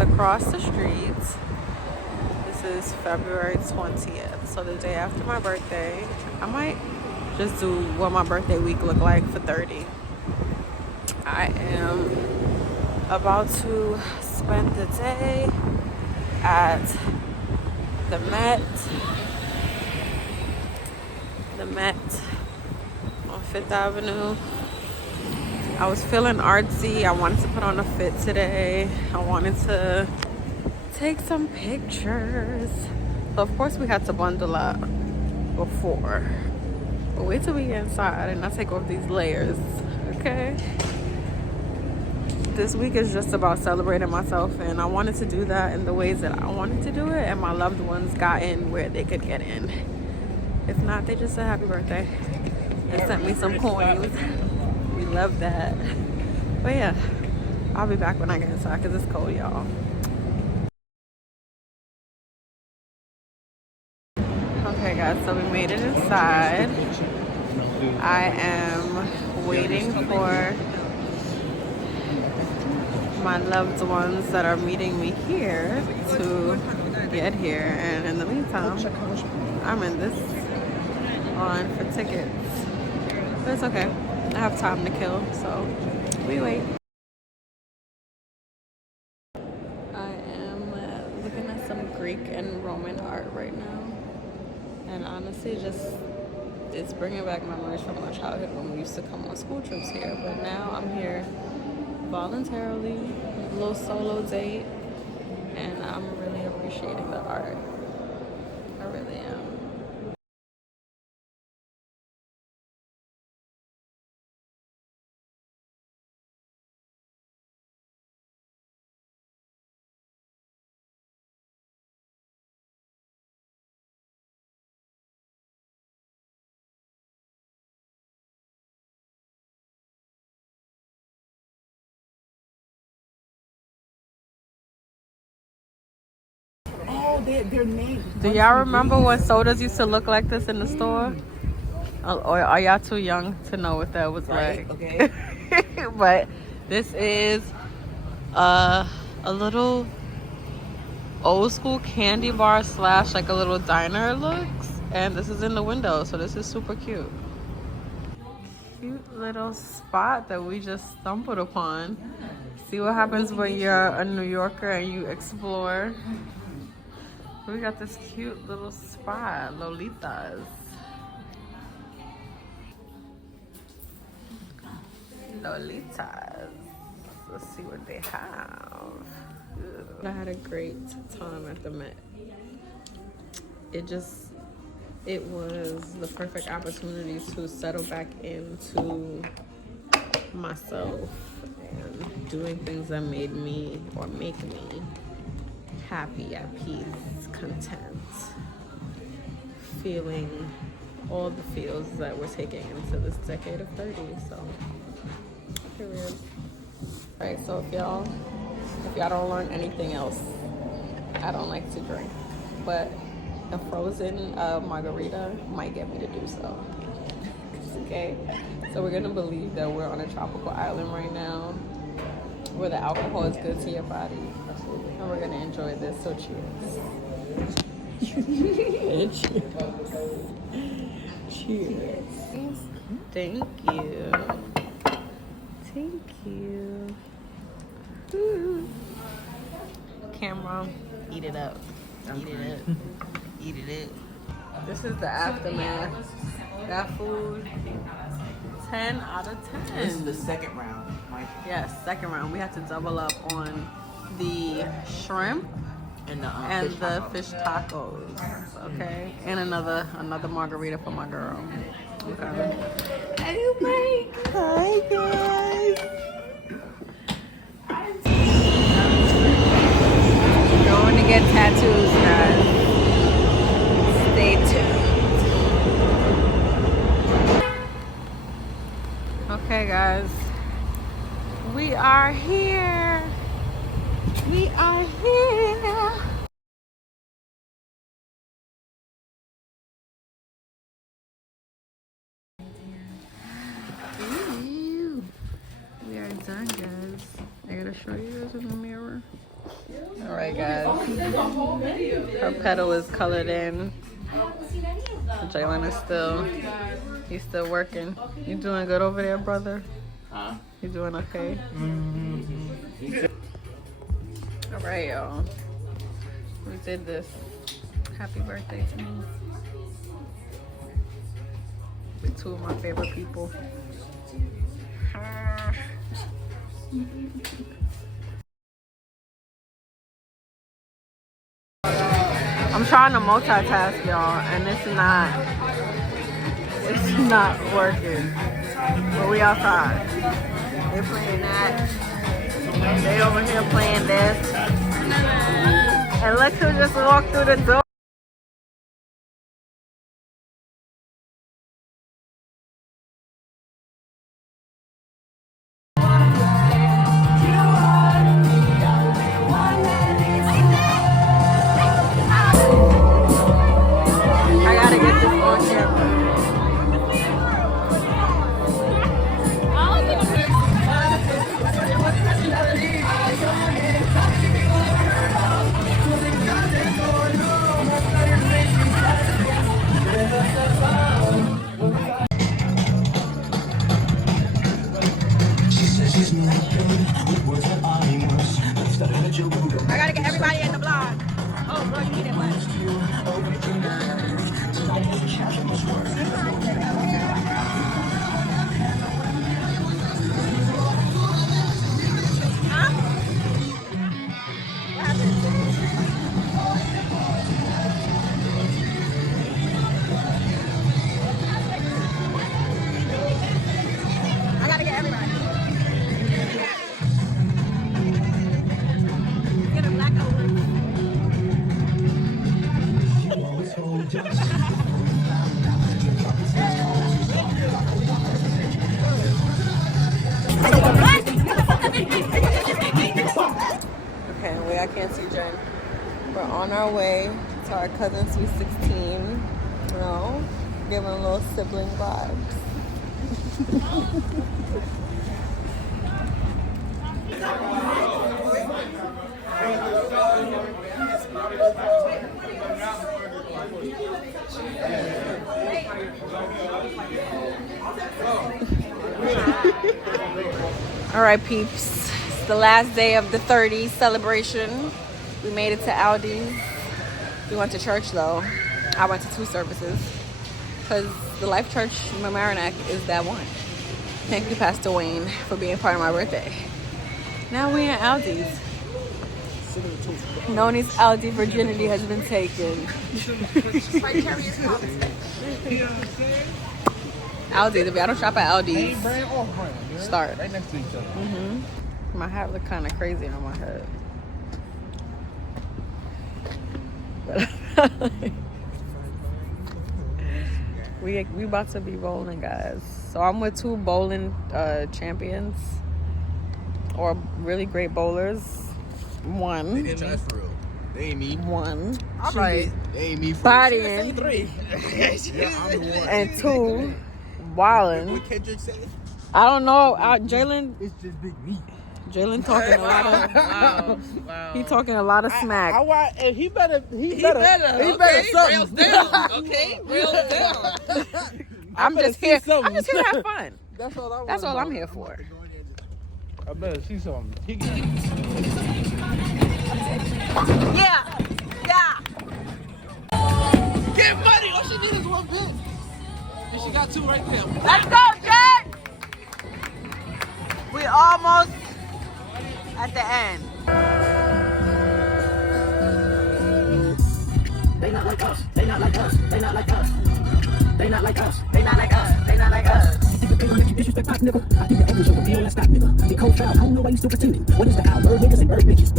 across the street. This is February 20th, so the day after my birthday. I might just do what my birthday week looked like for 30. I am about to spend the day at the Met on 5th Avenue. I was feeling artsy. I wanted to put on a fit today. I wanted to take some pictures. So of course we had to bundle up before. But wait till we get inside and I take off these layers, okay? This week is just about celebrating myself, and I wanted to do that in the ways that I wanted to do it, and my loved ones got in where they could get in. If not, they just said happy birthday and sent me some coins. We love that. But yeah, I'll be back when I get inside because it's cold, y'all. Okay guys, so we made it inside. I am waiting for my loved ones that are meeting me here to get here, and in the meantime I'm in this line for tickets, but it's okay. I have time to kill, so we wait. I am looking at some Greek and Roman art right now, and honestly it's bringing back memories from my childhood when we used to come on school trips here. But now I'm here voluntarily, a little solo date, and I'm really appreciating the art. I really am. Their name. Do y'all remember when sodas used to look like this in the store? Or are y'all too young to know what that was like? Okay. But this is a little old school candy bar slash like a little diner looks, and this is in the window, so this is super cute. Cute little spot that we just stumbled upon. See what happens when you're a New Yorker and you explore. We got this cute little spot, Lolitas. Lolitas. Let's see what they have. Ew. I had a great time at the Met. It was the perfect opportunity to settle back into myself and doing things that made me or make me happy, at peace, content, feeling all the feels that we're taking into this decade of 30. So period. Right, so if y'all don't learn anything else, I don't like to drink, but a frozen margarita might get me to do so. Okay, so we're gonna believe that we're on a tropical island right now where the alcohol is good to your body, and we're gonna enjoy this. So cheers. Cheers. Thank you. Thank you. Ooh. Camera, eat it up. Eat it up. Eat it up. This is the aftermath. That food, 10 out of 10. This is the second round, Mike. Yes, second round. We had to double up on the shrimp and the fish tacos. Okay, and another margarita for my girl. Okay. Hey, Mike. Hi, guys. Going to get tattoos, guys. Stay tuned. Okay, guys. We are here. We are here. Ooh. We are done, guys. I gotta show you guys in the mirror. Alright guys, her pedal is colored in. Jalen is he's still working. You doing good over there, brother? Huh? You doing okay? Alright y'all, we did this. Happy birthday to me. With two of my favorite people. I'm trying to multitask, y'all, and it's not working. But we outside. They're playing that. They over here playing this. And look who just walked through the door. I gotta get everybody in the vlog. Oh, bro, you need it much. Huh? What happened? I gotta get everybody. Get a black over. Okay, wait, I can't see Jen. We're on our way to our cousin's Sweet 16. You know, giving a little sibling vibes. All right, peeps. It's the last day of the 30 celebration. We made it to Aldi. We went to church though. I went to 2 services because the Life Church in Mamaroneck is that one. Thank you, Pastor Wayne, for being part of my birthday. Now we're in Aldi's. Noni's Aldi virginity has been taken. Aldi, I don't shop at Aldi's. Start. Right next to each other. My hat look kind of crazy on my head. we about to be bowling, guys. So I'm with 2 bowling champions, or really great bowlers. One. They didn't try for real. They ain't me. One. All right. They ain't me. Bodying. 3. Yeah, I'm the one. And 2. Wildin'. What Kendrick said? I don't know. Jalen. It's just big meat. Jalen talking a lot of. Wow. He talking a lot of smack. He better. Okay, Rails down. Okay, rails down. I'm just here to have fun. That's all I want. That's all I'm here for. I better see something. Yeah. Get money. All she needs is 1 bit. And she got 2 right there. Let's go, Jen! We almost at the end. They not like us. They not like us. They not like us. They not like us. They not like us. They not like us. Disrespect pop nigga. I think the average of a deal, let's stop nigga. The cold trial, I don't know why you still pretending. What is the hour? Bird niggas and bird bitches.